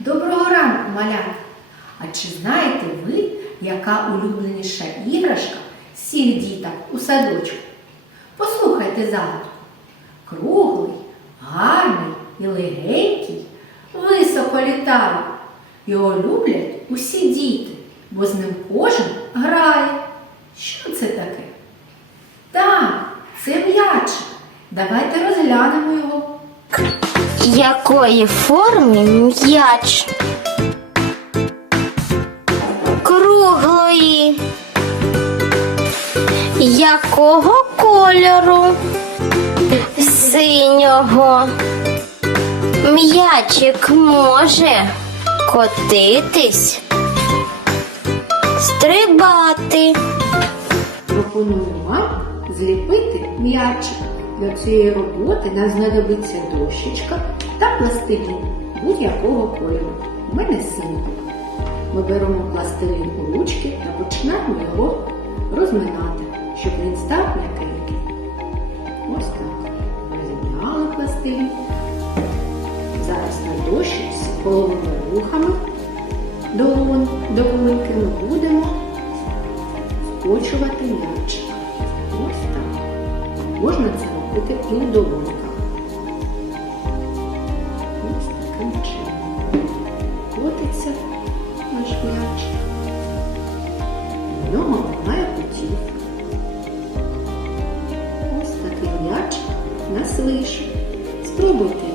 Доброго ранку, малята! А чи знаєте ви, яка улюбленіша іграшка всіх діток у садочку? Послухайте загадку. Круглий, гарний і легенький, високо літає. Його люблять усі діти, бо з ним кожен грає. Що це таке? Так, це м'ячик. Давайте розглянемо його. Якої форми м'яч? Круглої. Якого кольору? Синього. М'ячик може котитись, стрибати. Пропоную вам зліпити м'ячик. Для цієї роботи нам знадобиться дощечка та пластилін будь-якого кольору. У мене синій. Ми беремо пластилін у ручки та починаємо його розминати, щоб він став м'якенький. Ось так. Розім'яли пластилін. Зараз на дощечці головними рухами долонь, долоньки ми будемо скочувати м'ячик. Ось так. Можна це робити і у долоньках. Ось таким чином. Котиться наш м'ячик. В ньому немає кутів. Ось такий м'ячик у нас. Спробуйте